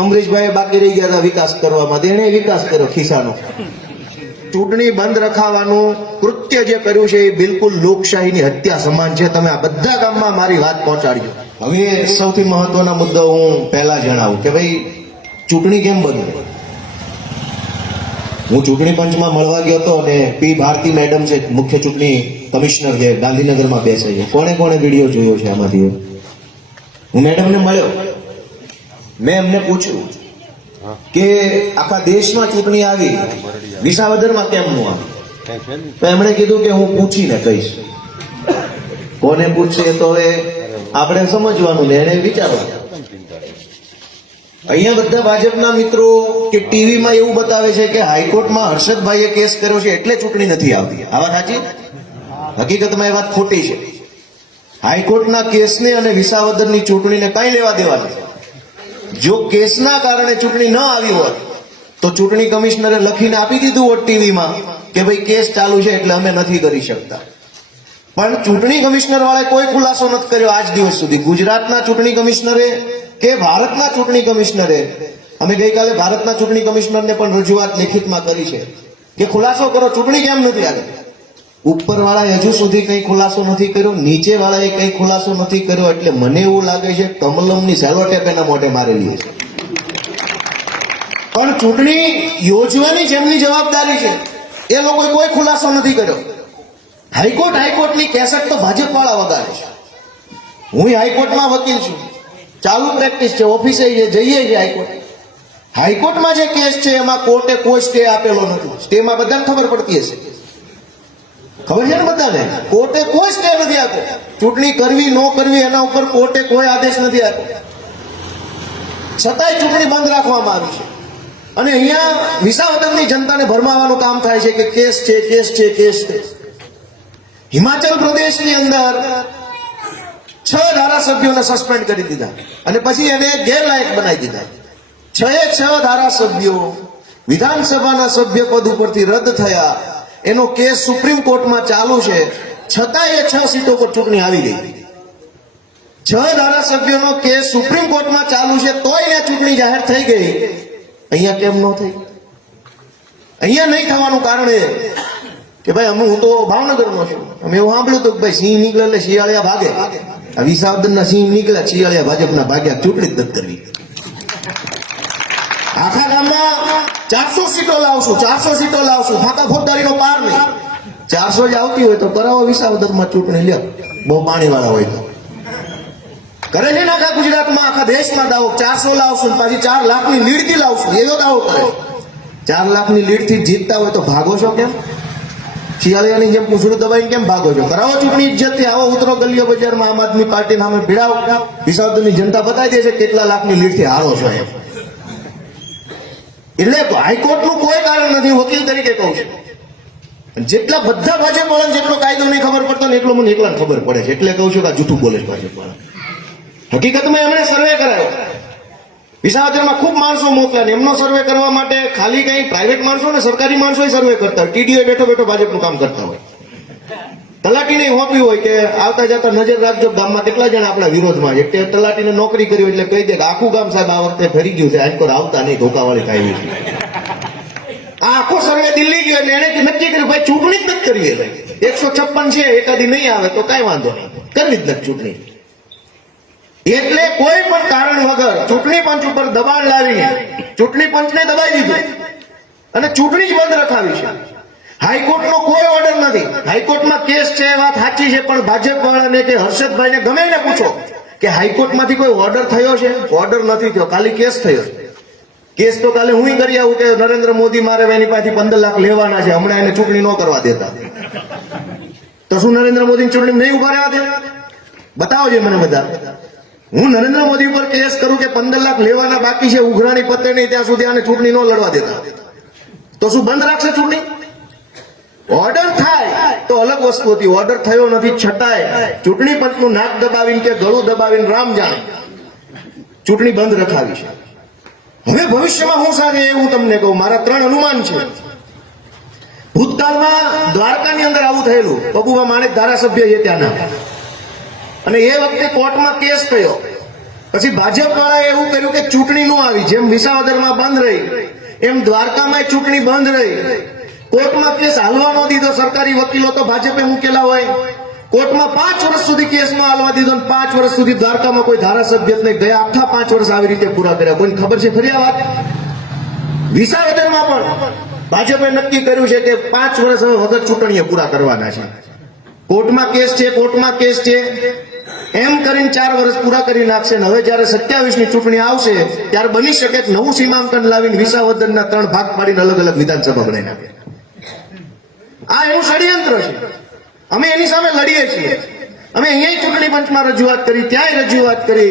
અમરીશભાઈ બાકી રહી ગયા હતા વિકાસ કરવામાં. તેણે વિકાસ કર્યો ખિસ્સાનો. ચૂંટણી બંધ રખાવાનું કૃત્ય જે કર્યું છે એ બિલકુલ લોકશાહીની હત્યા સમાન છે. તમે આ બધા ગામમાં મારી વાત પહોંચાડ્યો હવે સૌથી મહત્વના મુદ્દો હું પહેલા જણાવું કે ભાઈ, ચૂંટણી કેમ બંધ હું ચૂંટણી પંચમાં મળવા ગયો હતો અને પી ભારતી મેડમ છે, મુખ્ય ચૂંટણી કમિશનર છે, ગાંધીનગરમાં બેસે છે. કોણે કોણે વીડિયો જોયો છે આમાંથી? હું મેડમને મળ્યો. મેં એમને પૂછ્યું કે આખા દેશમાં ચૂંટણી આવી, વિસાવદરમાં કેમ નું આવી? તો એમણે કીધું કે હું પૂછીને કહીશ. કોને પૂછશે તો હવે આપણે સમજવાનું ને એને વિચારવાનું. અહીંયા બધા ભાજપના મિત્રો કે ટીવીમાં એવું બતાવે છે કે હાઈકોર્ટમાં હર્ષદભાઈએ કેસ કર્યો છે એટલે ચૂંટણી નથી આવતી. આ વાત સાચી? હકીકતમાં એ વાત ખોટી છે. હાઈકોર્ટના કેસને અને વિસાવદરની ચૂંટણીને કઈ લેવા દેવા નથી. જો કેસના કારણે ચૂંટણી ન આવી હોત, તો ચૂંટણી કમિશનરે લખીને આપી દીધું હોત ટીવીમાં કે ભાઈ કેસ ચાલુ છે એટલે અમે નથી કરી શકતા. પણ ચૂંટણી કમિશનર વાળે કોઈ ખુલાસો નથી કર્યો આજ દિવસ સુધી. ગુજરાતના ચૂંટણી કમિશનરે કે ભારતના ચૂંટણી કમિશનરે, અમે ગઈકાલે ભારતના ચૂંટણી કમિશનરને પણ રજૂઆત લેખિતમાં કરી છે કે ખુલાસો કરો, ચૂંટણી કેમ નથી આવી? ઉપર વાળાએ હજુ સુધી કઈ ખુલાસો નથી કર્યો નીચે કંઈ ખુલાસો નથી કર્યો, એટલે મને એવું લાગે છે કમલમની સેલોટેપ એના મોઢે મારેલી છે પણ ચૂંટણી યોજવાની જેમની જવાબદારી છે, એ લોકોએ કોઈ ખુલાસો નથી કર્યો. હાઈકોર્ટ હાઈકોર્ટની કેસેટ તો ભાજપ વાળા વગાડે છે. હું હાઈકોર્ટમાં વકીલ છું. ચાલુ પ્રેક્ટિસ છે, ઓફિસે જઈએ છીએ હાઈકોર્ટ. હાઈકોર્ટમાં જે કેસ છે, એમાં કોર્ટે કોઈ સ્ટે આપેલો નથી. સ્ટેમાં બધાને ખબર પડતી હશે. ખબર છે ને બધાને, કોર્ટે કોઈ સ્ટે નથી આપ્યો. ચૂંટણી કરવી, ન કરવી, એના ઉપર કોર્ટે કોઈ આદેશ નથી આપ્યો. છતાંય ચૂંટણી બંધ રાખવામાં આવી છે. અને અહીંયા વિસાવદરની જનતાને ભરમાવાનું કામ થાય છે કે કેસ છે કેસ છે કેસ છે. હિમાચલ પ્રદેશની અંદર છ ધારાસભ્યોને સસ્પેન્ડ કરી દીધા અને પછી એને ગેરલાયક બનાવી દીધા. છ એ છ ધારાસભ્યો વિધાનસભાના સભ્ય પદ ઉપરથી રદ થયા. એનો કેસ સુપ્રીમ કોર્ટમાં ચાલુ છે. છતાં એ છ સીટો પર ચૂંટણી આવી ગઈ. છ ધારાસભ્યોનો કેસ સુપ્રીમ કોર્ટમાં ચાલુ છે તોય એ ચૂંટણી જાહેર થઈ ગઈ. અહીંયા કેમ ન થઈ? અહીંયા નહીં થવાનું કારણ એ કે ભાઈ અમે હું તો ભાવનગરનો છું. અમે એવું સાંભળ્યું હતું કે ભાઈ સિંહ નીકળે એટલે શિયાળિયા ભાગે. આ વિસાવદનના સિંહ નીકળ્યા, શિયાળિયા ભાજપના ભાગ્યા ચૂંટણી જ નથી કરવી આખા ગામમાં ચારસો સીટો લાવશું, ચારસો સીટો લાવશું. ફાંકા ફોજદારીનો પાર નહીં. ચારસો જ આવતી હોય તો કરાવો વિસાવદરમાં ચૂંટણી. લ્યો, બહુ પાણીવાળા હોય તો. કરે છે ને આખા ગુજરાતમાં, આખા દેશમાં દાવો ચારસો લાવશું પછી ચાર લાખની લીડથી લાવશું. એવો દાવો કરે. ચાર લાખની લીડથી જીતતા હોય તો ભાગો છો કેમ? શિયાળિયાની જેમ પૂછડું દબાઈને કેમ ભાગો છો? કરાવો ચૂંટણી ઇજ્જતથી આવો ઉતરો ગલીઓ બજારમાં આમ આદમી પાર્ટી નામે ભીડાવો. વિસાવદરની જનતા બતાવી દે છે કેટલા લાખની લીડથી હારો છો એમ. એટલે હાઈકોર્ટનું કોઈ કારણ નથી વકીલ તરીકે કહું છું. જેટલા બધા ભાજપ વાળા જેટલો કાયદો નહીં ખબર પડતો ને એટલો મને એકલા ખબર પડે છે. એટલે કહું છું કે આ જૂઠું બોલે છે ભાજપ વાળા હકીકતમાં એમણે સર્વે કરાયો. વિસાવદરમાં ખૂબ માણસો મોકલ્યા ને એમનો સર્વે કરવા માટે ખાલી કઈ પ્રાઇવેટ માણસો ને સરકારી માણસો સર્વે કરતા હોય. ટીડીઓ બેઠો બેઠો ભાજપનું કામ કરતા હોય. તલાટીને હોપ્યું હોય કે આવતા જતા નજર રાખજો ગામમાં કેટલા જણા આપણા વિરોધમાં છે. તે તલાટીને નોકરી કરી એટલે કહી દે કે આખું ગામ સાહેબ આ વખતે ફરી ગયું છે. આજકોર આવતા નહીં, ધોકાવાળી કાયમી આ આખો સર્વે દિલ્હી ગયો એટલે એને નક્કી કર્યું, ભાઈ, ચૂંટણી જ નથી કરવી એટલે એકસો છપ્પન છે, એકાદી નહીં આવે તો કઈ વાંધો નહીં. કરવી જ નથી ચૂંટણી. એટલે કોઈ પણ કારણ વગર ચૂંટણી પંચ ઉપર દબાણ લાવીને ચૂંટણી પંચને દબાઈ દીધું. અને ચૂંટણી જ બંધ રખાવી છે. હાઈકોર્ટનો કોઈ ઓર્ડર નથી. હાઈકોર્ટમાં કેસ છે એ વાત સાચી છે, પણ ભાજપ વાળાને કે હર્ષદભાઈને ગમે એને પૂછો કે હાઈકોર્ટમાંથી કોઈ ઓર્ડર થયો છે? ઓર્ડર નથી થયો ખાલી કેસ થયો કેસ તો કાલે હું કરી આવું કે નરેન્દ્ર મોદી મારે એની પાસેથી પંદર લાખ લેવાના છે, હમણાં એને ચૂંટણી ન કરવા દેતા. તો શું નરેન્દ્ર મોદીની ચૂંટણી નહીં ઊભા રહેવા દે? બતાવો છે મને બધા. હું નરેન્દ્ર મોદી ઉપર કેસ કરું કે પંદર લાખ લેવાના બાકી છે, ઉઘરાણી પતે નહીં, ત્યાં સુધી આને ચૂંટણી ન લડવા દેતા. તો શું બંધ રાખશે ચૂંટણી? ઓર્ડર થાય તો અલગ વસ્તુ હતી ઓર્ડર થયો નથી છતાંય ચૂંટણી પંચનું નાક દબાવીને કે ગળું દબાવીને રામ જાણે. ચૂંટણી બંધ રખાવી છે. હવે ભવિષ્યમાં હું સાથે એવું તમને કહું, મારા ત્રણ અનુમાન છે. ભૂતકાળમાં દ્વારકાની અંદર આવું થયેલું પબુભા માણેક ધારાસભ્ય છે ત્યાંના અને એ વખતે કોર્ટમાં કેસ થયો. પછી ભાજપ વાળાએ એવું કર્યું કે ચૂંટણી નો આવી, જેમ વિસાવદરમાં બંધ રહી, એમ દ્વારકામાં ચૂંટણી બંધ રહી. કોર્ટમાં કેસ હાલવા ન દીધો, સરકારી વકીલો તો ભાજપે મૂકેલા હોય. કોર્ટમાં પાંચ વર્ષ સુધી કેસ ન હાલવા દીધો અને પાંચ વર્ષ સુધી દ્વારકામાં કોઈ ધારાસભ્ય નહીં ગયા આખા પાંચ વર્ષ આવી રીતે પૂરા કર્યા. કોઈને ખબર છે ફરી આ વાત? વિસાવદરમાં પણ ભાજપે નક્કી કર્યું છે કે પાંચ વર્ષ હવે વગર ચૂંટણીએ પૂરા કરવાના છે. કોર્ટમાં કેસ છે, કોર્ટમાં કેસ છે. એમ કરીને ચાર વર્ષ પૂરા કરી નાખશે અને હવે જ્યારે સત્યાવીસની ચૂંટણી આવશે, ત્યારે બની શકે નવું સીમાંકન લાવીને વિસાવદનના ત્રણ ભાગ પાડીને અલગ અલગ વિધાનસભા બનાવી નાખે. આ એનું ષડયંત્ર છે. અમે એની સામે લડીએ છીએ. અમે અહીંયા ચૂંટણી પંચમાં રજૂઆત કરી, ત્યાંય રજૂઆત કરી.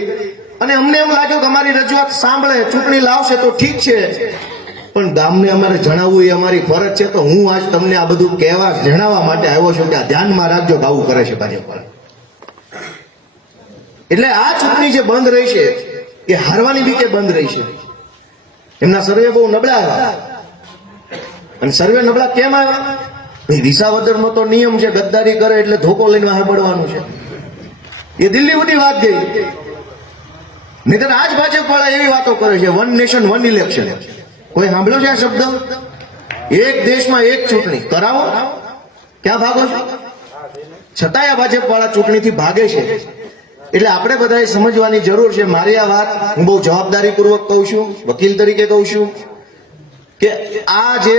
અને અમને એવું લાગ્યું કે અમારી રજૂઆત સાંભળે, ચૂંટણી લાવશે તો ઠીક છે. પણ ગામને અમારે જણાવવું એ અમારી ફરજ છે, તો હું આજ તમને આ બધું કહેવા, જણાવવા માટે આવ્યો છું કે આ ધ્યાનમાં રાખજો કે આવું કરે છે ભાજપ એટલે આ ચૂંટણી જે બંધ રહી છે, એ હારવાની રીતે બંધ રહી છે. એમના સર્વે બહુ નબળા આવ્યા. અને સર્વે નબળા કેમ આવ્યા? ભાઈ તો નિયમ છે, ગદ્દારી કરે એટલે ધોકો લઈને પડવાનું છે. એ દિલ્હી સુધી વાત ગઈ. નહીતર આજ ભાજપ વાળા એવી વાતો કરે છે વન નેશન વન ઇલેક્શન કોઈ સાંભળ્યો છે આ શબ્દ? એક દેશમાં એક ચૂંટણી. કરાવો. ક્યાં ભાગો છો? છતાંય આ ભાજપ વાળા ચૂંટણીથી ભાગે છે. એટલે આપણે બધાએ સમજવાની જરૂર છે, મારી આ વાત હું બહુ જવાબદારીપૂર્વક કહું છું, વકીલ તરીકે કહું છું કે આ જે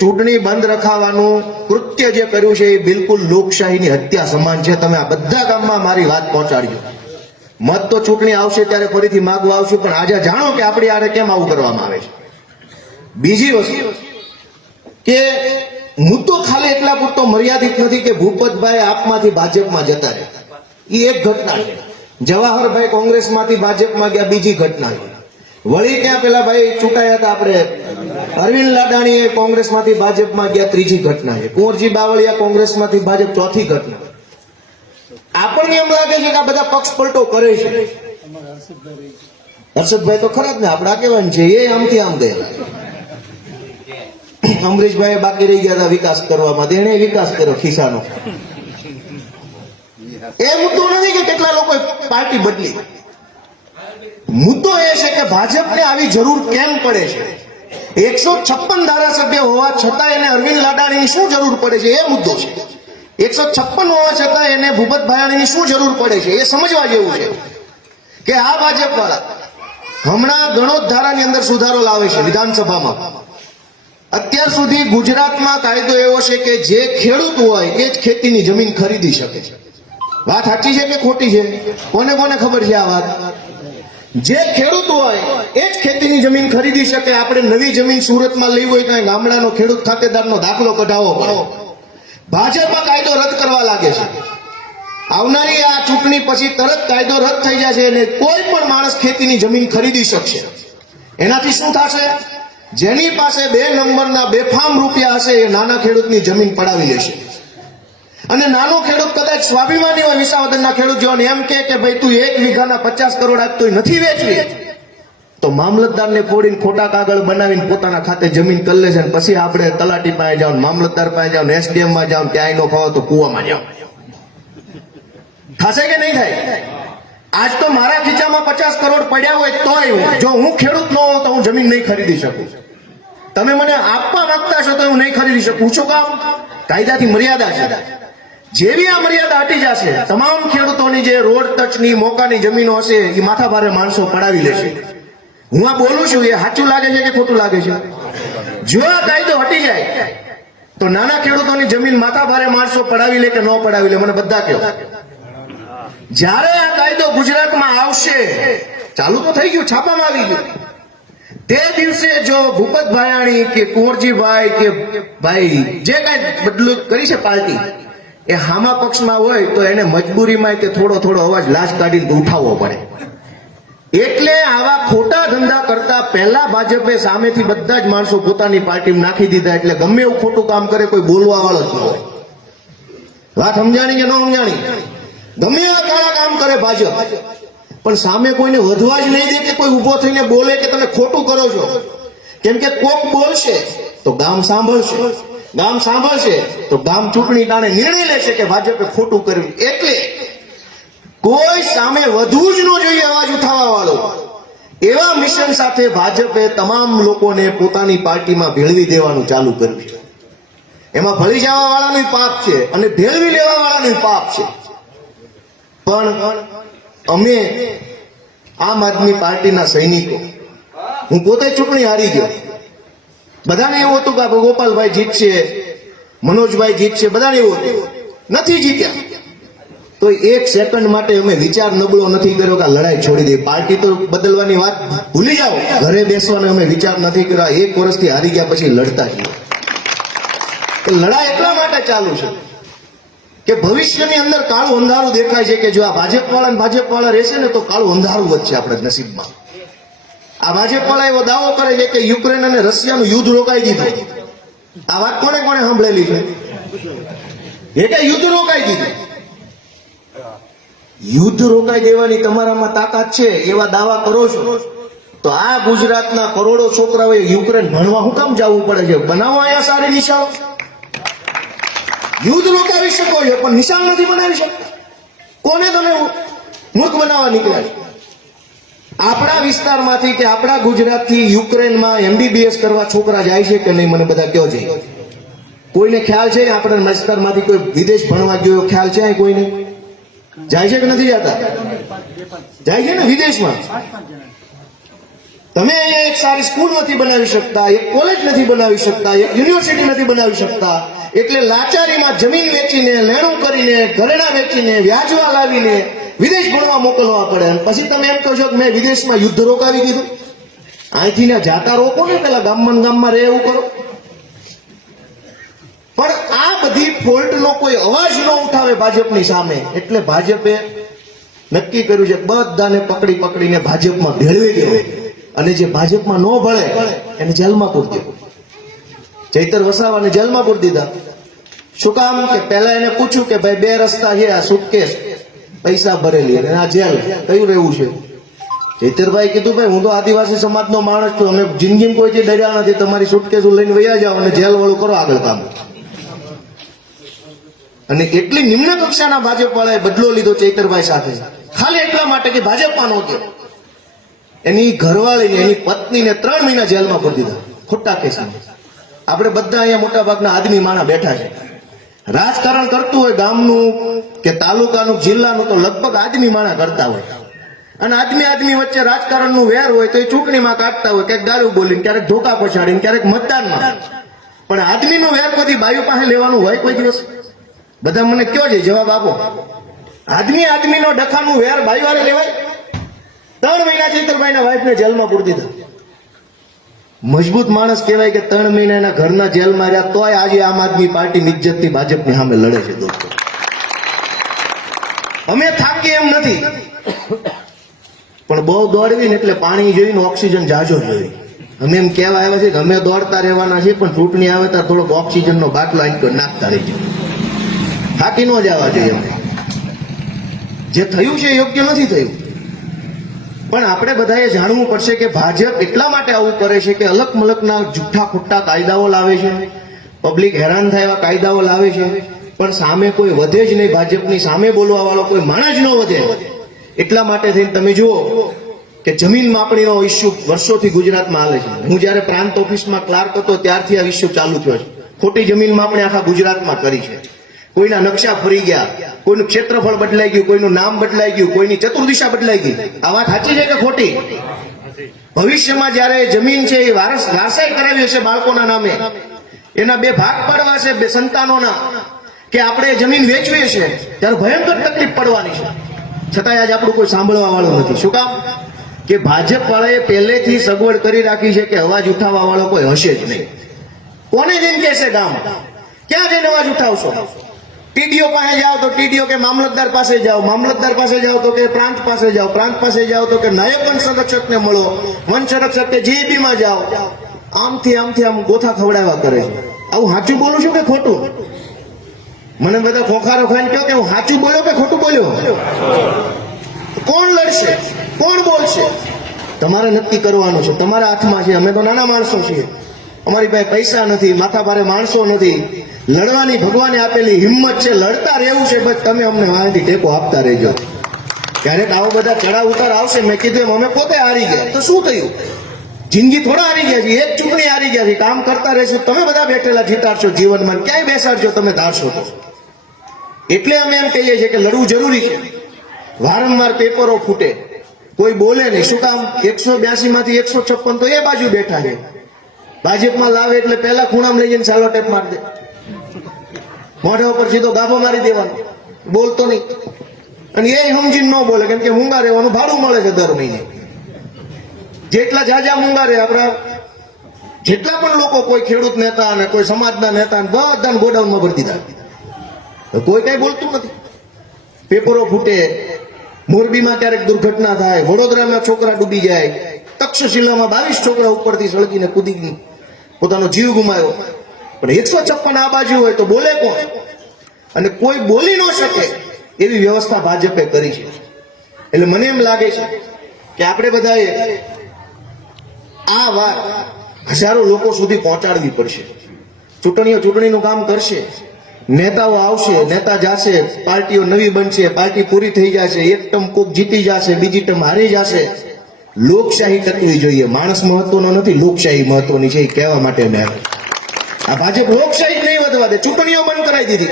ચૂંટણી બંધ રખાવાનું કૃત્ય જે કર્યું છે એ બિલકુલ લોકશાહીની હત્યા સમાન છે. તમે આ બધા ગામમાં મારી વાત પહોંચાડજો. મત તો ચૂંટણી આવશે ત્યારે ફરીથી માગવા આવશું, પણ આજે જાણો કે આપણી આડે કેમ આવું કરવામાં આવે છે. બીજી વસ્તુ કે મુદ્દો ખાલી એટલા પૂરતો મર્યાદિત નથી કે ભૂપતભાઈ આપમાંથી ભાજપમાં જતા રહ્યા એ એક ઘટના છે. જવાહરભાઈ કોંગ્રેસમાંથી ભાજપમાં ગયા બીજી ઘટના છે. વળી ક્યાં પેલા ભાઈ ચૂંટાયા હતા આપણે અરવિંદ લાડાણી કોંગ્રેસમાંથી ભાજપમાં ગયા ત્રીજી ઘટના. છે કુંવરજી બાવળિયા કોંગ્રેસમાંથી ભાજપ ચોથી ઘટના. આપણને એમ લાગે છે કે આ બધા પક્ષ પલટો કરે છે. હર્ષદભાઈ તો ખરા જ ને, આપણા કેવાનું છે, એ આમથી આમ ગયા અમરીશભાઈ બાકી રહી ગયા હતા વિકાસ કરવામાં તેણે વિકાસ કર્યો ખિસ્સાનો. એ મુદ્દો નથી કે કેટલા લોકોએ પાર્ટી બદલી. મુદ્દો એ છે કે ભાજપને આવી જરૂર કેમ પડે છે? એકસો છપ્પન ધારાસભ્ય હોવા છતાં એને અરવિંદ લાડાણીની શું જરૂર પડે છે એ મુદ્દો છે. એકસો છપ્પન હોવા છતાં એને ભૂપત ભાયાણીની શું જરૂર પડે છે એ સમજવા જેવું છે કે આ ભાજપ વાળા હમણાં ગણોત ધારાની અંદર સુધારો લાવે છે વિધાનસભામાં. અત્યાર સુધી ગુજરાતમાં કાયદો એવો છે કે જે ખેડૂત હોય એ જ ખેતીની જમીન ખરીદી શકે છે. વાત સાચી છે કે ખોટી છે? કોને કોને ખબર છે આ વાત? જે ખેડૂત હોય, એ જ ખેતીની જમીન ખરીદી શકે. આપણે નવી જમીન સુરતમાં લેવી હોય તો ગામડાનો ખેડૂત ખાતેદારનો દાખલો કઢાવો પડો. ભાજપ કાયદો રદ કરવા લાગે છે. આવનારી આ ચૂંટણી પછી તરત કાયદો રદ થઈ જશે અને કોઈ પણ માણસ ખેતીની જમીન ખરીદી શકશે. એનાથી શું થશે? જેની પાસે બે નંબરના બેફામ રૂપિયા હશે એ નાના ખેડૂતની જમીન પડાવી લેશે. અને નાનો ખેડૂત કદાચ સ્વાભિમાની હોય વિસાવદનના ખેડૂત જેવો એમ કે કે ભાઈ તું એક વીઘાના પચાસ કરોડ આપતો નથી વેચવી. તો મામલતદારને ફોડીને ખોટા કાગળ બનાવીને પોતાના ખાતે જમીન કરી લે છે અને પછી આપણે તલાટી પાસે જાઓ મામલતદાર પાસે જાઓ ને એસડીએમમાં જાઓ ક્યાંય નો ખાવ તો કૂવામાં જાઓ. થશે કે નહીં થાય? આજ તો મારા ખીચામાં પચાસ કરોડ પડ્યા હોય તોય જો હું ખેડૂત ન હોઉં તો હું જમીન નહીં ખરીદી શકું. તમે મને આપવા માંગતા છો તો હું નહીં ખરીદી શકું. શું કામ? કાયદાથી મર્યાદા છે. જેવી આ મર્યાદા હટી જશે, તમામ ખેડૂતોની જે રોડ ટચની મોકાની જમીનો હશે એ માથા ભારે માણસો પડાવી લેશે. હું આ બોલું છું, એ સાચું લાગે છે કે ખોટું લાગે છે? જો આ કાયદો હટી જાય, તો નાના ખેડૂતોની જમીન માથા ભારે માણસો પડાવી લે કે ન પડાવી લે, મને બધા કહો. જ્યારે આ કાયદો ગુજરાતમાં આવશે, ચાલુ તો થઈ ગયું, છાપામાં આવી ગયું. તે દિવસે જો ભૂપત ભાયાણી કે કુંવરજીભાઈ કે ભાઈ, જે કાંઈ બદલું કરી છે પાર્ટી એ હામા પક્ષમાં હોય તો એને મજબૂરીમાં તે થોડો થોડો અવાજ લાશ કાઢીને ઉઠાવવો પડે. એટલે આવા ખોટા ધંધા કરતા પહેલા ભાજપે સામેથી બધા જ માણસો પોતાની પાર્ટીમાં નાખી દીધા એટલે ગમે એવું ખોટું કામ કરે કોઈ બોલવા વાળો જ ન હોય. વાત સમજાણી કે ન સમજાણી? ગમે એવા કાળા કામ કરે ભાજપ. પણ સામે કોઈને વધવા જ નહીં દે કે કોઈ ઊભો થઈને બોલે કે તમે ખોટું કરો છો. કેમ કે કોક બોલશે તો ગામ સાંભળશે. ગામ સાંભળશે તો ગામ ચૂંટણી ટાણે નિર્ણય લેશે કે ભાજપે ખોટું કર્યું. એટલે કોઈ સામે વધુ જ ન જોઈએ અવાજ ઉઠાવવા વાળો એવા મિશન સાથે ભાજપે તમામ લોકોને પોતાની પાર્ટીમાં ભેળવી દેવાનું ચાલુ કર્યું છે. એમાં ભળી જવા વાળાનું પાપ છે અને ભેળવી લેવા વાળાનું પાપ છે. પણ અમે આમ આદમી પાર્ટીના સૈનિકો, હું પોતે ચૂંટણી હારી ગયો. બધાને એવું હતું કે ગોપાલભાઈ જીતશે, મનોજભાઈ જીતશે, બધાને એવું હતું. નથી જીત્યા. તો એક સેકન્ડ માટે અમે વિચાર નબળો નથી કર્યો કે લડાઈ છોડી દે. પાર્ટી તો બદલવાની વાત ભૂલી જાઓ. ઘરે બેસવાનો અમે વિચાર નથી કર્યો. એક વર્ષથી હારી ગયા પછી લડતા છીએ. લડાઈ એટલા માટે ચાલુ છે કે ભવિષ્યની અંદર કાળું અંધારું દેખાય છે કે જો આ ભાજપ વાળા ભાજપ વાળા રહેશે ને તો કાળું અંધારું વધશે આપણે નસીબમાં. આ પણ એવો દાવો કરે છે કે યુક્રેન અને રશિયાનું યુદ્ધ રોકાઈ દીધું. આ વાત કોને કોને સાંભળેલી છે? એ કે યુદ્ધ રોકાઈ દીધું. યુદ્ધ રોકાઈ દેવાની તમારામાં તાકાત છે, એવા દાવા કરો છો. તો આ ગુજરાતના કરોડો છોકરાઓએ યુક્રેન ભણવા શું કામ જવું પડે છે? બનાવો અહીંયા સારી નિશાળો. યુદ્ધ રોકાવી શકો છો, પણ નિશાળ નથી બનાવી શકતા. કોને તમે મૂર્ખ બનાવવા નીકળ્યા આપણા વિસ્તારમાંથી કે આપણા ગુજરાતથી યુક્રેનમાં એમબીબીએસ કરવા છોકરા જાય છે કે નહીં, મને બધા કયો છે? કોઈને ખ્યાલ છે? આપણા વિસ્તારમાંથી કોઈ વિદેશ ભણવા ગયો ખ્યાલ છે કોઈને? જાય છે કે નથી જતા? જાય છે ને વિદેશમાં? તમે અહીંયા એક સારી સ્કૂલ નથી બનાવી શકતા, એક કોલેજ નથી બનાવી શકતા, એક યુનિવર્સિટી નથી બનાવી શકતા, એટલે લાચારીમાં જમીન વેચીને, લેણું કરીને, ઘરેણા વેચીને વ્યાજવા લાવીને વિદેશ ભણવા મોકલવા પડે. અને પછી તમે એમ કહો કે મેં વિદેશમાં યુદ્ધ રોકાવી દીધું. અહીંથી ને જાતા રોકો ને, પેલા ગામમાં ગામમાં રહે એવું કરો. પણ આ બધી ફોલ્ટનો કોઈ અવાજ ન ઉઠાવે ભાજપની સામે. એટલે ભાજપે નક્કી કર્યું છે બધાને પકડી પકડીને ભાજપમાં ભેળવી દેવો અને જે ભાજપમાં ન ભળે, એને જેલમાં પૂર દેવો ચૈતર વસાવાને જેલમાં પૂરી દીધા. શું કામ? કે પહેલા એને પૂછ્યું કે ભાઈ બે રસ્તા છે આ સુટકેસ પૈસા ભરેલી અને આ જેલ, કયું રહેવું છે? ચૈતરભાઈ કીધું, ભાઈ, હું તો આદિવાસી સમાજનો માણસ છું અમે જિંદગીમાં કોઈથી ડર્યા નથી. તમારી સુટકેસ લઈને વયા જાઓ અને જેલ વાળું કરો આગળ કામ. અને એટલી નિમ્ન કક્ષાના ભાજપવાળાએ બદલો લીધો ચૈતરભાઈ સાથે. ખાલી એટલા માટે કે ભાજપમાં નહોતો એની ઘરવાળીને, એની પત્નીને ત્રણ મહિના જેલમાં ભરી દીધા. ખોટા કેસમાં. આપણે બધા અહીંયા મોટા ભાગના આદમી માણા બેઠા છે. રાજકારણ કરતું હોય ગામનું કે તાલુકાનું, જિલ્લાનું, તો લગભગ આદમી માણા કરતા હોય. અને આદમી આદમી વચ્ચે રાજકારણનું વેર હોય તો એ ચૂંટણીમાં કાઢતા હોય, ક્યારેક ગાળું બોલીને, ક્યારેક ધોકા પછાડીને, ક્યારેક મતદાનમાં. પણ આદમીનું વેર બધી બાયુ પાસે લેવાનું હોય કોઈ દિવસ? બધા મને કયો છે? જવાબ આપો. આદમી આદમીનો ડખાનું વેર બાયુ વાળે લેવાય? ત્રણ મહિના ચૈતરભાઈના વાઈફને જેલમાં પૂરતી દીધા મજબૂત માણસ કહેવાય કે ત્રણ મહિના એના ઘરના જેલમાં રહ્યા તોય આજે આમ આદમી પાર્ટી નિજ્જતથી ભાજપની સામે લડે છે દોસ્તો. અમે થાકીએ એમ નથી. પણ બહુ દોડવી ને એટલે પાણી જોઈને ઓક્સિજન જાજો જોઈએ અમે એમ કહેવા આવ્યા છે કે અમે દોડતા રહેવાના છીએ, પણ ચૂંટણી આવે ત્યારે થોડોક ઓક્સિજનનો બાટલો આંકી નાખતા રહીજો. થાકી ન જવા જોઈએ અમે. જે થયું છે યોગ્ય નથી થયું. પણ આપણે બધાએ જાણવું પડશે કે ભાજપ એટલા માટે આવું કરે છે કે અલગ મલકના જુઠ્ઠા ખોટા કાયદાઓ લાવે છે. પબ્લિક હેરાન થાય એવા કાયદાઓ લાવે છે. પણ સામે કોઈ વધે જ નહીં, ભાજપની સામે બોલવા વાળો કોઈ માણસ ન વધે. એટલા માટે થઈને તમે જુઓ કે જમીન માપણીનો ઇસ્યુ વર્ષોથી ગુજરાતમાં હાલે છે. હું જ્યારે પ્રાંત ઓફિસમાં ક્લાર્ક હતો, ત્યારથી આ ઇસ્યુ ચાલુ થયો છે. ખોટી જમીન માપણી આખા ગુજરાતમાં કરી છે. કોઈના નકશા ફરી ગયા, કોઈનું ક્ષેત્રફળ બદલાઈ ગયું, કોઈનું નામ બદલાઈ ગયું, કોઈની ચતુર્દિશા બદલાઈ ગઈ. આ વાત સાચી છે કે ખોટી? ભવિષ્યમાં જ્યારે જમીન છે એ વારસ, વારસાઈ કરાવી હશે બાળકોના નામે, એના બે ભાગ પાડવા છે, બે સંતાનોના, કે આપણે જમીન વેચવી છે ત્યારે ભયંકર તકલીફ પડવાની છે. છતાંય આજે આપણું કોઈ સાંભળવા વાળું નથી. શું કામ? કે ભાજપ વાળાએ પહેલેથી સગવડ કરી રાખી છે કે અવાજ ઉઠાવવા વાળો કોઈ હશે જ નહીં. કોને જઈને કહેશે ગામ? ક્યાં જઈને અવાજ ઉઠાવશો? ટીડીઓ પાસે જાઓ તો ટીડીઓ કે મામલતદાર પાસે જાઓ, મામલતદાર પાસે જાઓ તો કે પ્રાંત પાસે જાઓ, પ્રાંત પાસે જાઓ તો કે નાયક વન સંરક્ષકને મળો, વન સંરક્ષક કે GEB માં જાઓ. આમથી આમથી આમ ગોથા ખવડાવ્યા કરે આવું સાચું બોલું છું કે ખોટું? મને બધા ખોખારો ખાઈને કહો કે હું સાચું બોલ્યો કે ખોટું બોલ્યો? કોણ લડશે? કોણ બોલશે? તમારે નક્કી કરવાનું છે. તમારા હાથમાં છે. અમે તો નાના માણસો છીએ. અમારી પાસે પૈસા નથી, માથા ભારે માણસો નથી. લડવાની ભગવાને આપેલી હિંમત છે, લડતા રહેવું છે, બસ તમે અમને વાંથી ટેકો આપતા રહેજો. ક્યારેક આવો બધા ચડાવ ઉતાર આવશે, મેં કીધું એમ, અમે પોતે હારી ગયા. તો શું થયું? જિંદગી થોડા હારી ગયા છે એક ચૂંટણી હારી ગયા છે કામ કરતા રહેશું, તમે બધા બેઠેલા જીતાડશો જીવનમાં, ક્યાંય બેસાડશો તમે ધારશો તો. એટલે અમે એમ કહીએ છીએ કે લડવું જરૂરી છે. વારંવાર પેપરો ફૂટે. કોઈ બોલે નહીં. શું કામ? એકસો બ્યાસી માંથી એકસો છપ્પન તો એ બાજુ બેઠા છે. ભાજપમાં લાવે એટલે પહેલા ખૂણામાં લઈ જઈને સાલો ટેપ મારી દે. મોઢા ઉપર સીધો ગાભો મારી દેવાનો. બોલતો નહીં. અને એ સમજીને ન બોલે, કેમ કે મૂંગા રહેવાનું ભાડું મળે છે દર મહિને. જેટલા જાજા મૂંગા રહે આપણા, જેટલા પણ લોકો કોઈ ખેડૂત નેતા અને કોઈ સમાજના નેતા બધાને ગોડાઉનમાં ભરી દીધા કોઈ કઈ બોલતું નથી. પેપરો ફૂટે, મોરબીમાં ક્યારેક દુર્ઘટના થાય, વડોદરામાં છોકરા ડૂબી જાય, તક્ષશિલામાં બાવીસ છોકરા ઉપરથી સળગીને કૂદી પોતાનો જીવ ગુમાવ્યો. પણ એકસો છપ્પન આ બાજુ હોય તો બોલે કોણ? અને કોઈ બોલી ન શકે એવી વ્યવસ્થા ભાજપે કરી છે. એટલે મને એમ લાગે છે કે આપણે બધાએ આ વાત હજારો લોકો સુધી પહોંચાડવી પડશે. ચૂંટણીઓ ચૂંટણીનું કામ કરશે. નેતાઓ આવશે, નેતા જાશે, પાર્ટીઓ નવી બનશે, પાર્ટી પૂરી થઈ જશે, એક ટર્મ કોક જીતી જશે, બીજી ટર્મ હારી જશે. લોકશાહી ટકવી જોઈએ. માણસ મહત્વનો નથી, લોકશાહી મહત્વની છે એ કહેવા માટે મેં. આ ભાજપ લોકશાહી નહીં વધવા દે. ચૂંટણીઓ બંધ કરાવી દીધી.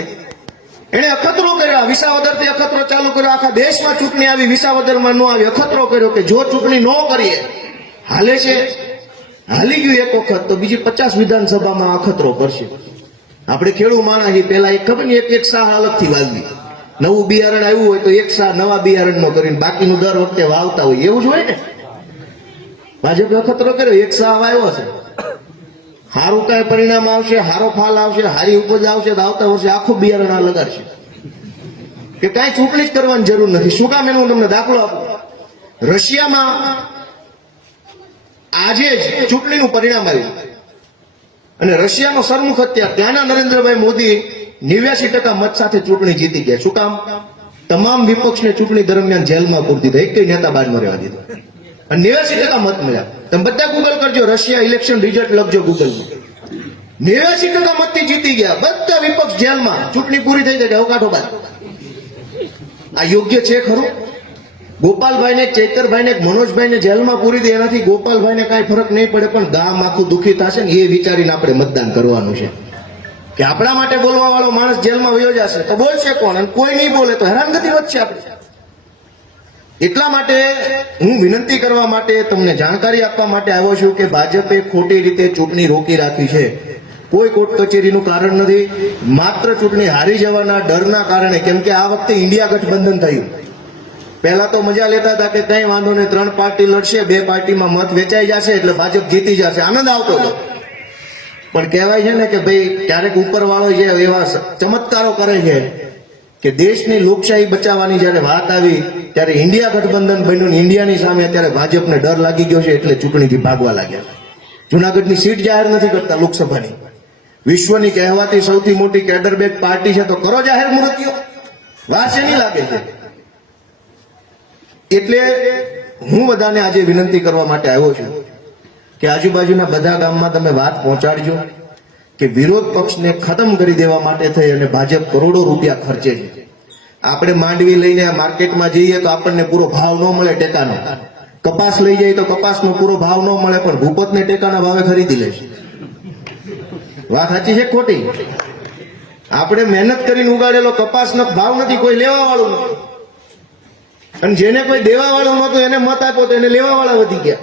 એણે અખતરો કર્યો. વિસાવદરથી અખતરો ચાલુ કર્યો. આખા દેશમાં ચૂંટણી આવી, વિસાવદરમાં ન આવી. અખતરો કર્યો કે જો ચૂંટણી ન કરીએ, હાલે છે. હાલી ગયું એક વખત, તો બીજી પચાસ વિધાનસભામાં અખતરો કરશે. આપણે ખેડૂત માણા છીએ. પેલા એક ખબર ને એક એક સાહ અલગથી વાવવી નવું બિયારણ આવ્યું હોય તો એક સાહ નવા બિયારણ નો કરીને બાકીનું દર વખતે વાવતા હોય. એવું જ હોય ને? ભાજપે અખતરો કર્યો, એક સાવ આવ્યો છે. સારું કાંઈ પરિણામ આવશે સારો ફાલ આવશે સારી ઉપજ આવશે તો આવતા વર્ષે આખું બિયારણ આ લગાડશે. કે કાંઈ ચૂંટણી જ કરવાની જરૂર નથી. શું કામ એનો તમને દાખલો આપું? રશિયામાં આજે જ ચૂંટણીનું પરિણામ આવ્યું. અને રશિયાનો સરમુખ અત્યારે ત્યાંના નરેન્દ્રભાઈ મોદી નેવ્યાસી ટકા મત સાથે ચૂંટણી જીતી ગયા. શું કામ? તમામ વિપક્ષને ચૂંટણી દરમિયાન જેલમાં પૂરતી દીધા એક નેતા બાદ રહેવા દીધો. અને નેવ્યાસી ટકા મત મળ્યા. તમે બધા ગૂગલ કરજો રશિયા ઇલેક્શન રિઝલ્ટ લખજો ગૂગલમાં નેવ્યાસી ટકા મતથી જીતી ગયા. બધા વિપક્ષ જેલમાં. ચૂંટણી પૂરી થઈ જાય અવકાઠો બાદ આ યોગ્ય છે ખરું? ગોપાલભાઈને, ચૈતરભાઈને, મનોજભાઈને જેલમાં પૂરી દે એનાથી ગોપાલભાઈને કાંઈ ફરક નહીં પડે, પણ ગામ આખું દુઃખી થશે ને એ વિચારીને આપણે મતદાન કરવાનું છે. કે આપણા માટે બોલવા વાળો માણસ જેલમાં વયો જશે, તો બોલશે કોણ? અને કોઈ નહીં બોલે, તો હેરાનગતિ વધશે આપણે. એટલા માટે હું વિનંતી કરવા માટે તમને જાણકારી આપવા માટે આવ્યો છું કે ભાજપે ખોટી રીતે ચૂંટણી રોકી રાખી છે. કોઈ કોર્ટ કચેરીનું કારણ નથી. માત્ર ચૂંટણી હારી જવાના ડરના કારણે, કેમ કે આ વખતે ઇન્ડિયા ગઠબંધન થયું. પહેલા તો મજા લેતા હતા કે કઈ વાંધો નહીં, ત્રણ પાર્ટી લડશે, બે પાર્ટીમાં મત વેચાઈ જશે, એટલે ભાજપ જીતી જશે. આનંદ આવતો હતો. પણ કહેવાય છે ને કે ભાઈ, ક્યારેક ઉપરવાળો જે એવા ચમત્કારો કરે છે કે દેશની લોકશાહી બચાવવાની જ્યારે વાત આવી, ત્યારે ઇન્ડિયા ગઠબંધન બન્યું ઇન્ડિયાની સામે અત્યારે ભાજપને ડર લાગી ગયો છે એટલે ચૂંટણીથી ભાગવા લાગ્યા. જુનાગઢની સીટ જાહેર નથી કરતા લોકસભાની. વિશ્વની કહેવાતી સૌથી મોટી કેડરબેગ પાર્ટી છે તો કરો જાહેર મૃત્યુ વાસ એની લાગે છે. એટલે હું બધાને આજે વિનંતી કરવા માટે આવ્યો છું કે આજુબાજુના બધા ગામમાં તમે વાત પહોંચાડજો. કે વિરોધ પક્ષને ખતમ કરી દેવા માટે થઈ અને ભાજપ કરોડો રૂપિયા ખર્ચે છે. આપણે માંડવી લઈને માર્કેટમાં જઈએ તો આપણને પૂરો ભાવ ન મળે ટેકાનો. કપાસ લઈ જઈએ તો કપાસનો પૂરો ભાવ ન મળે, પણ ભૂપતને ટેકાના ભાવે ખરીદી લેશે વાત સાચી છે ખોટી? આપણે મહેનત કરીને ઉગાડેલો કપાસનો ભાવ નથી, કોઈ લેવા વાળું અને જેને કોઈ દેવા વાળું નતું એને મત આપ્યો તો એને લેવા વાળા વધી ગયા.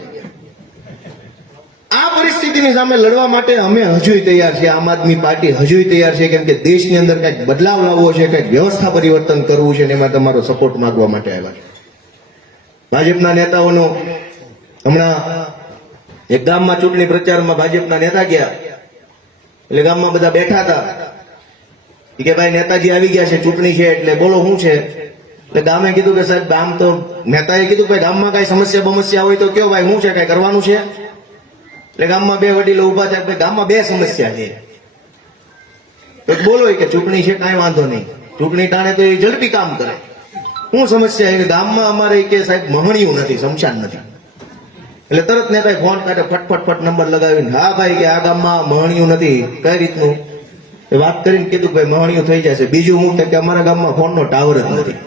આ પરિસ્થિતિની સામે લડવા માટે અમે હજુય તૈયાર છીએ. આમ આદમી પાર્ટી હજુય તૈયાર છે, કેમ કે દેશની અંદર કંઈક બદલાવ લાવવો છે, કંઈક વ્યવસ્થા પરિવર્તન કરવું છે, અને એમાં તમારો સપોર્ટ માગવા માટે આવ્યા છે. ભાજપના નેતાઓનો હમણાં એક ગામમાં ચૂંટણી પ્રચારમાં ભાજપના નેતા ગયા. એટલે ગામમાં બધા બેઠા હતા. કે ભાઈ નેતાજી આવી ગયા છે, ચૂંટણી છે, એટલે બોલો શું છે? એટલે ગામે કીધું કે સાહેબ ગામ તો નેતાએ કીધું ભાઈ ગામમાં કઈ સમસ્યા બમસ્યા હોય તો કયો ભાઈ, શું છે, કઈ કરવાનું છે? એટલે ગામમાં બે વડીલો ઊભા થયા ગામમાં બે સમસ્યા છે. તો બોલો કે ચૂંટણી છે કાંઈ વાંધો નહીં. ચૂંટણી ટાણે તો એ ઝડપી કામ કરે. શું સમસ્યા કે ગામમાં અમારે કે સાહેબ મહણિયું નથી, શમશાન નથી. એટલે તરત ને કઈ ફોન કાઢે, ફટફટ ફટ નંબર લગાવીને, હા ભાઈ, કે આ ગામમાં મહણિયું નથી. કઈ રીતનું? એ વાત કરીને કીધું ભાઈ મહણિયું થઈ જશે. બીજું હું કે અમારા ગામમાં ફોનનો ટાવર જ નથી.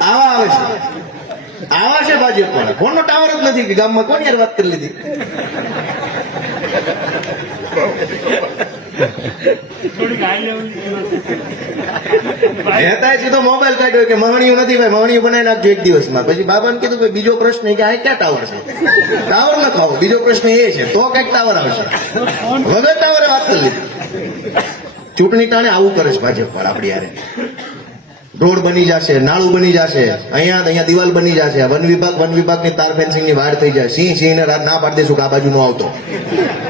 આવા આવે છે. આવા છે ભાજપ વાળા ફોનનો ટાવર જ નથી કે ગામમાં કોની યાર વાત કરી લીધી? મહેતાએ સીધો મોબાઈલ કાઢ્યો કે મહણીયું નથી ભાઈ મહણીયું બનાવી નાખજો એક દિવસમાં. પછી બાબાને કીધું કે બીજો પ્રશ્ન એ કે આ ક્યાં ટાવર છે? ટાવર ન ખાવો બીજો પ્રશ્ન એ છે તો કંઈક ટાવર આવશે. વગર ટાવરે વાત કરી લીધી. ચૂંટણી ટાણે આવું કરે છે ભાજપ પર આપણી યારે રોડ બની જશે, નાળું બની જશે, અહીંયા અહીંયા દિવાલ બની જશે. વન વિભાગ, વન વિભાગની તાર ફેન્સિંગની વાડ થઈ જાય. સિંહ સિંહ ને પાડી દેશું કે આ બાજુ નો આવતો.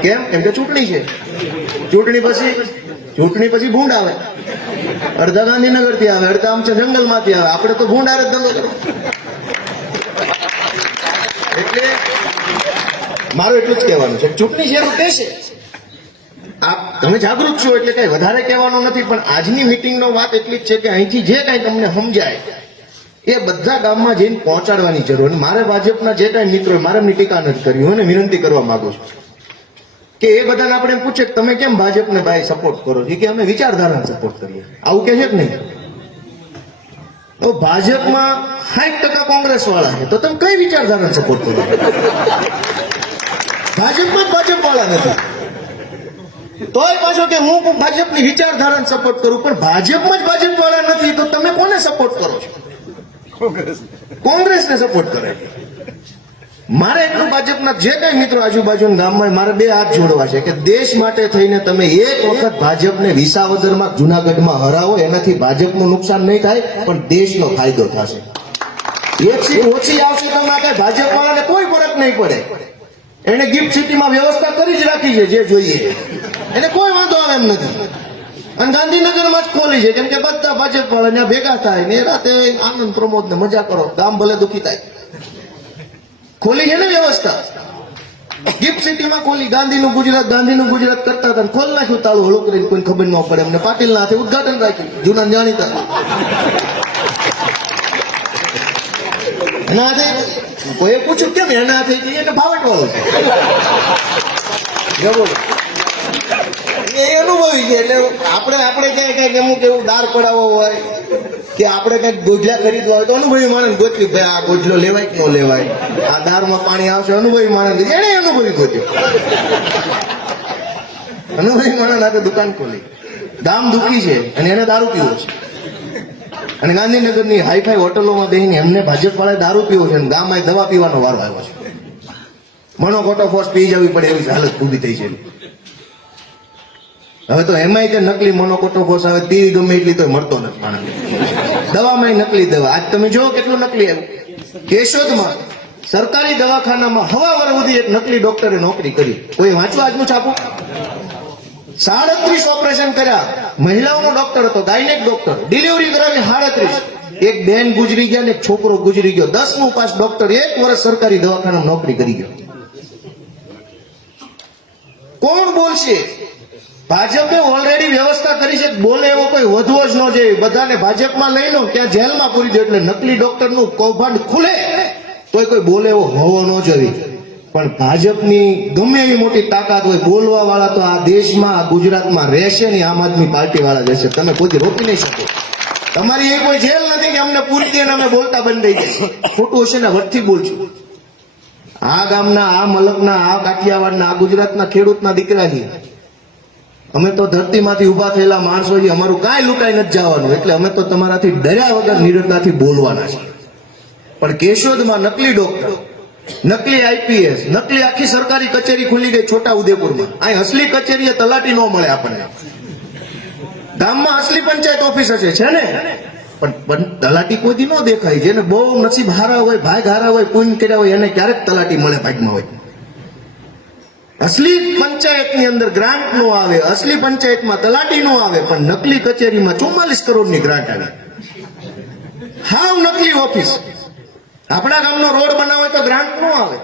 કેમ? કેમ કે ચૂંટણી છે. ચૂંટણી પછી ચૂંટણી પછી ભૂંડ આવે. અડધા ગાંધીનગરથી આવે, અડધા આમ છે જંગલમાંથી આવે. આપણે તો ભૂંડ જ ધંધો કરો. એટલે મારું એટલું જ કહેવાનું છે. ચૂંટણી છે કહેશે આપ તમે જાગૃત છો એટલે કઈ વધારે કહેવાનું નથી, પણ આજની મિટિંગનો વાત એટલી જ છે કે અહીંથી જે કાંઈ તમને સમજાય, એ બધા ગામમાં જઈને પહોંચાડવાની જરૂર. મારે ભાજપના જે કાંઈ મિત્રો મારે એમની ટીકા નથી કરી હું વિનંતી કરવા માંગુ છું કે એ બધાને આપણે એમ પૂછે તમે કેમ ભાજપને ભાઈ સપોર્ટ કરો છો? કે અમે વિચારધારાને સપોર્ટ કરીએ. આવું કહે કે નહીં? તો ભાજપમાં સાઠ ટકા કોંગ્રેસ વાળા છે, તો તમે કઈ વિચારધારાને સપોર્ટ કરો? ભાજપમાં જ ભાજપ વાળા નથી. તોય પાછો કે હું ભાજપની વિચારધારાને સપોર્ટ કરું પણ ભાજપમાં જ ભાજપ વાળા નથી તો તમે કોને સપોર્ટ કરો છો? કોંગ્રેસને સપોર્ટ કરે. મારે એટલું ભાજપના જે કઈ મિત્રો આજુબાજુના ગામમાં મારે બે હાથ જોડવા છે કે દેશ માટે થઈને તમે એક વખત ભાજપને વિસાવદરમાં જુનાગઢમાં હરાવો એનાથી ભાજપનું નુકસાન નહીં થાય પણ દેશનો ફાયદો થશે. એક સીટ ઓછી આવશે તમારે ભાજપ વાળાને કોઈ ફરક નહીં પડે. એને ગિફ્ટ સિટીમાં વ્યવસ્થા કરી જ રાખી છે જે જોઈએ. એને કોઈ વાંધો આવે એમ નથી. અને ગાંધીનગરમાં જ ખોલી છે, કેમ કે બધા ભાજપ વાળા ભેગા થાય ને રાતે આનંદ પ્રમોદ ને મજા કરો, ગામ ભલે દુખી થાય. ખોલી છે ને વ્યવસ્થા. ગિફ્ટ સિટીમાં ખોલી, ગાંધીનું ગુજરાત ગાંધીનું ગુજરાત કરતા હતા ને ખોલ નાખ્યું તાળું હળું કરીને કોઈ ખબર ન પડે એમને. પાટીલના હાથે ઉદઘાટન રાખ્યું, જૂના જાણીતા. એના હાથે કોઈએ પૂછ્યું કેમ એના હાથે એને ભાવટ વાળો છે એ અનુભવી છે. એટલે આપણે આપણે ક્યાંય ક્યાંક અમુક એવું દાર પડાવો હોય કે આપણે કંઈક ગોજલા ખરીદવા હોય તો અનુભવી માણસ ગોત્યું ભાઈ, આ ગોજલો લેવાય કે ન લેવાય? આ દારમાં પાણી આવશે, અનુભવી માણસ એને અનુભવી ગોત્યો. અનુભવી માણસ હાથે દુકાન ખોલી. દામ દુખી છે અને એને દારૂ પીવો છે. અને ગાંધીનગરની હાઈફાઈ હોટલોમાં બેહીને એમને ભાજપ વાળાએ દારૂ પીવો છે અને ગામમાં દવા પીવાનો વારો આવ્યો છે. મનો ખોટો ફોર્સ પી જવી પડે એવી હાલત ઊભી થઈ છે. હવે તો એમાંય તે નકલી મોનોકોટો આવે તે ગમે એટલી તો મળતો નથી માણસ. દવામાં નકલી દવા. આજ તમે જુઓ કેટલું નકલી આવ્યું. કેશોદમાં સરકારી દવાખાનામાં હવા વાર સુધી એક નકલી ડોક્ટરે નોકરી કરી. કોઈ વાંચવા આજનું છાપું સાડત્રીસ ઓપરેશન કર્યા. મહિલાઓનો ડોક્ટર હતો, ગાયનેક ડોક્ટર. ડિલિવરી કરાવી સાડત્રીસ. એક બેન ગુજરી ગયા ને એક છોકરો ગુજરી ગયો. દસમું પાસ ડોક્ટર એક વર્ષ સરકારી દવાખાનામાં નોકરી કરી ગયો. કોણ બોલશે? ભાજપે ઓલરેડી વ્યવસ્થા કરી છે. બોલે એવો કોઈ વધવો જ ન જોઈએ. બધાને ભાજપમાં લઈ લો, ત્યાં જેલમાં પૂરી દે. એટલે નકલી ડોક્ટરનું કૌભાંડ ખુલે. કોઈ કોઈ બોલે એવો હોવો ન જોઈએ. પણ ભાજપની ગમે એવી મોટી તાકાત હોય બોલવા વાળા તો આ દેશમાં, આ ગુજરાતમાં રહેશે ને આમ આદમી પાર્ટી વાળા રહેશે. તમે કોઈ રોકી નહીં શકો. તમારી એ કોઈ જેલ નથી કે અમને પૂરી દે અમે બોલતા બંધ થઈ જાય ખોટું હશે ને વટથી બોલશું આ ગામના, આ મલકના, આ કાઠિયાવાડના, આ ગુજરાતના ખેડૂતના દીકરા છીએ અમે તો ધરતીમાંથી ઊભા થયેલા માણસો છીએ, અમારું કાંઈ લૂંટાઈ નથી જવાનું. એટલે અમે તો તમારાથી ડર્યા વગર નિરતાથી બોલવાના છે પણ કેશોદમાં નકલી ડોક્ટર નકલી આઈપીએસ નકલી આખી સરકારી કચેરી ખુલી ગઈ છોટા ઉદેપુરમાં. અહીં અસલી કચેરીએ તલાટી ન મળે આપણને. ગામમાં અસલી પંચાયત ઓફિસ હશે, છે ને? પણ તલાટી કોઈ ન દેખાય. જેને બહુ નસીબ હારા હોય, ભાગ હારા હોય, પૂન કર્યા હોય, એને ક્યારેક તલાટી મળે ભાગમાં હોય. અસલી પંચાયતની અંદર ગ્રાન્ટ નો આવે, અસલી પંચાયતમાં તલાટી નો આવે, પણ નકલી કચેરીમાં ચુમ્માલીસ કરોડની ગ્રાન્ટ આવે. હાવ નકલી ઓફિસ. આપણા ગામનો રોડ બનાવે તો ગ્રાન્ટ નો આવે.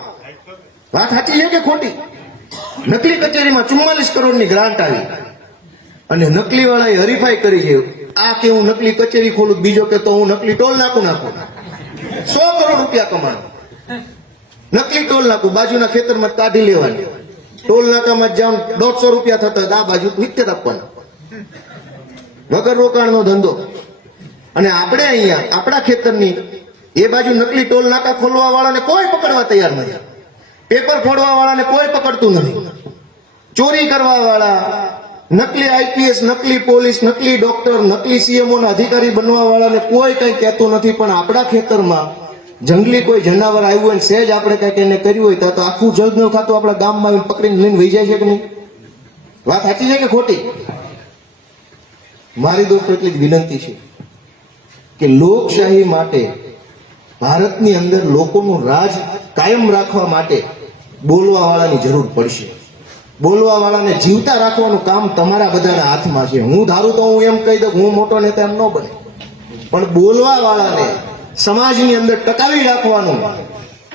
વાત સાચી છે કે ખોટી? નકલી કચેરીમાં ચુમ્માલીસ કરોડની ગ્રાન્ટ આવી. અને નકલી વાળાએ હરીફાઈ કરી છે. આ કે હું નકલી કચેરી ખોલું, બીજો કે તો હું નકલી ટોલ નાખું નાખું. સો કરોડ રૂપિયા કમાવાનું નકલી ટોલ નાખું, બાજુના ખેતરમાં કાઢી લેવાની. ટોલ નાકામાં જામ દોઢસો રૂપિયા થતા આ બાજુ સિત્તેર આપવાના. વગર રોકાણનો ધંધો. અને આપણે અહીંયા, આપણા ખેતરની એ બાજુ નકલી ટોલ નાકા ખોલવા વાળાને કોઈ પકડવા તૈયાર નથી. પેપર ફોડવા વાળાને કોઈ પકડતું નથી. ચોરી કરવા વાળા નકલી આઈપીએસ, નકલી પોલીસ, નકલી ડોક્ટર, નકલી સીએમઓ ના અધિકારી બનવા વાળાને કોઈ કઈ કહેતું નથી, પણ આપણા ખેતરમાં જંગલી કોઈ જનાવર આવ્યું હોય ને સહેજ આપણે કંઈક એને કર્યું હોય તો આખું જગ ન ખાતું આપણા ગામમાં પકડીને લઈને વહી જાય છે કે નહીં? વાત સાચી છે કે ખોટી? મારી દોસ્તો, એટલી જ વિનંતી છે કે લોકશાહી માટે, ભારતની અંદર લોકોનું રાજ કાયમ રાખવા માટે બોલવા વાળાની જરૂર પડશે. બોલવા વાળાને જીવતા રાખવાનું કામ તમારા બધાના હાથમાં છે. હું ધારું તો હું એમ કહી દઉં હું મોટો નેતા એમ ન બને. પણ બોલવા વાળાને સમાજની અંદર ટકાવી રાખવાનું.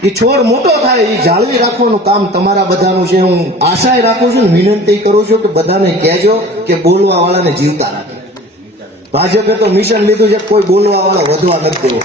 એ છોડ મોટો થાય, એ જાળવી રાખવાનું કામ તમારા બધાનું છે. હું આશાએ રાખું છું વિનંતી કરું છું કે બધાને કહેજો કે બોલવા વાળાને જીવતા રાખે. ભાજપે તો મિશન લીધું છે, કોઈ બોલવા વાળો વધવા નથી દેવો.